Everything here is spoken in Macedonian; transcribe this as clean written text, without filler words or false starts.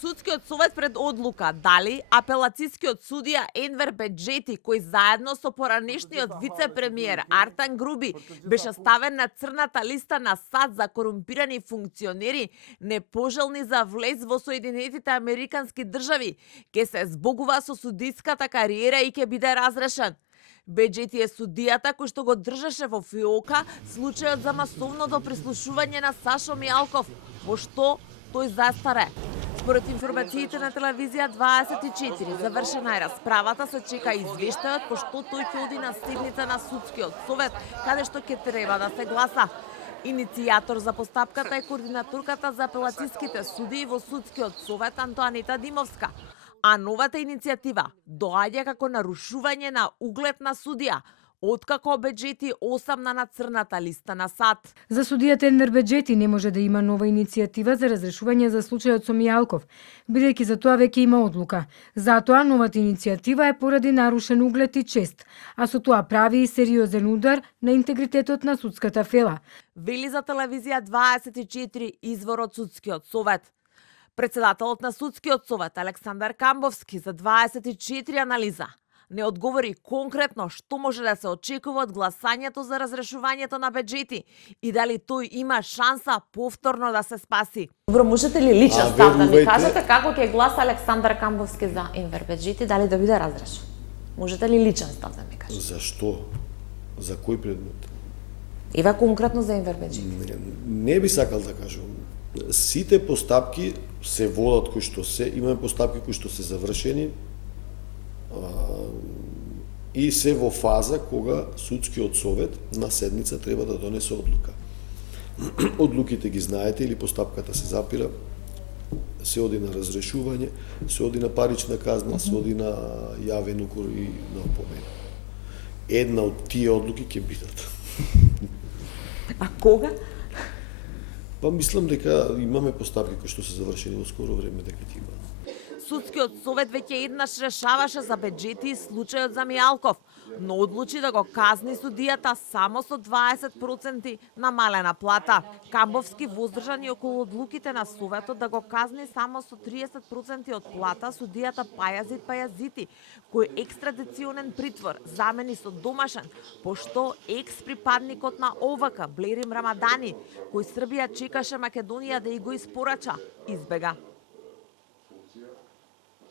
Судскиот совет пред одлука дали апелацискиот судија Енвер Беџети, кој заедно со поранешниот вице-премиер Артан Груби беше ставен на црната листа на САД за корумпирани функционери, непожелни за влез во Соединетите Американски држави, ќе се збогува со судиската кариера и ќе биде разрешен. Беџети е судијата кој што го држеше во фиока случајот за масовното прислушување на Сашо Мијалков, во што тој застаре. Според информациите на телевизија 24, завршена е расправата, се чека извештајот по што тој ќе оди на седница на судскиот совет, каде што ќе треба да се гласа. Иницијатор за постапката е координаторката за апелациските судии во судскиот совет Антоанита Димовска. А новата иницијатива доаѓа како нарушување на углед на судија, откако Беџети осамна на црната листа на САД. За судијата Енвер Беџети не може да има нова иницијатива за разрешување за случајот со Мијалков, бидејќи за тоа веќе има одлука. Затоа новата иницијатива е поради нарушен углед и чест, а со тоа прави и сериозен удар на интегритетот на судската фела. Вели за телевизија 24 извор од судскиот совет. Председателот на судскиот совет Александар Камбовски за 24 анализа не одговори конкретно што може да се очекува од гласањето за разрешувањето на Беџети и дали тој има шанса повторно да се спаси. Добро, можете ли личен став да ми кажете како ќе гласа Александар Камбовски за Енвер Беџети, дали да биде разрешен? Можете ли личен став да ми кажете? Зашто? За кој предмет? Ева конкретно за Енвер Беџети. Не би сакал да кажувам. Сите постапки се водат кои што се, имаме постапки кои што се завршени, и се во фаза кога судскиот совет на седница треба да донесе одлука. Одлуките ги знаете, или постапката се запира, се оди на разрешување, се оди на парична казна, се оди на јавен укор и на опомена. Една од тие одлуки ќе бидат. А кога? Па мислам дека имаме постапки кои што се завршени во скоро време дека ќе има. Судскиот совет веќе еднаш решаваше за Беџети случајот за Мијалков, но одлучи да го казни судијата само со 20% намалена плата. Камбовски воздржан и околу одлуките на советот да го казни само со 30% од плата судијата Пајазит Пајазити, кој екстрадиционен притвор замени со домашен, пошто екс-припадникот на ОВК Блерим Рамадани, кој Србија чекаше Македонија да и го испорача, избега.